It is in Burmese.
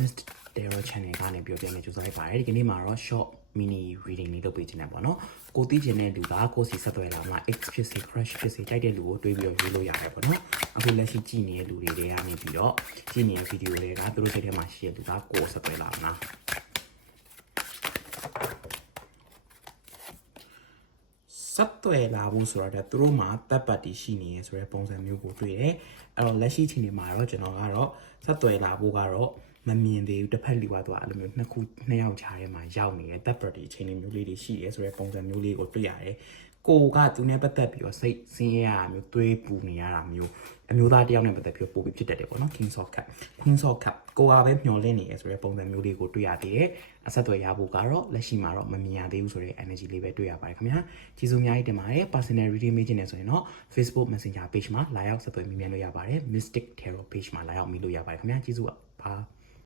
Mr. Tarot Channel ကနေပြောပြမယ်ကြိုးစားလိုက်ပါတယ်ဒီကနေ့မှာတော့ short mini reading လေးလုပ်ပေးခြင်းနဲ့ပေါ့နော်ကိုသိချင်တဲ့လူကကိုစီဆက်သွယ်လာမှာ X ဖြစ်စေ crush ဖြစ်စေတိုက်တဲ့လူကိုတွေးပြီးတော့ရေးလို့ရတယ်ပေါ့နော်အခုလက်ရှိကြည့်နေတဲ့လူတွေတွေကနေပြီးတော့ကြည့်နေတဲ့ဗီဒီယိုတွေကသူတို့စိတ်ထဲမှာရှိတဲ့လူကကိုဆက်သွယ်လာမှာဆက်သွယ်လာဖို့ဆိုတော့သူတို့မှာတပ်ပတ်တီရှိနေရဆိုတဲ့ပုံစံမျိုးကိုတွေ့တယ်အဲ့တော့လက်ရှိချိန်ဒီမှာတော့ကျွန်တော်ကတော့ဆက်သွယ်လာဖို့ကတော့မမြင်သေးဘူးတစ်ဖက်လူကတော့အဲ့လိုမျိုးနှစ်ယောက်ခြားထဲမှာရောက်နေတဲ့တပ်ပတ်တီချိန်မျိုးလေးတွေရှိရဲဆိုတဲ့ပုံစံမျိုးလေးကိုတွေ့ရတယ်ကိုကသူနဲ့ပတ်သက်ပြီးတော့စိတ်ဆင်းရဲရမျိုးသွေးပူနေရတာမျိုးအမျိုးသားတယောက်နဲ့ပတ်သက်ပြီးပို့ပြီးဖြစ်တတ်တယ်ပေါ့နော် King of Cup Queen of Cup ကိုကပဲမျောလင့်နေရဆိုတဲ့ပုံစံမျိုးလေးကိုတွေ့ရသေးတယ်အဆက်အသွယ်ရဖို့ကတော့လက်ရှိမှာတော့မမြင်ရသေးဘူးဆိုတဲ့ energy လေးပဲတွေ့ရပါတယ်ခင်ဗျာကျေးဇူးအများကြီးတင်ပါတယ် personal reading မေးချင်တယ်ဆိုရင်တော့ Facebook Messenger page မှာလာရောက်ဆက်သွယ်မိမြန်လို့ရပါတယ် Mystic Tarot page မှာလာရောက်မိလို့ရပါတယ်ခင်ဗျာကျေးဇူးပါ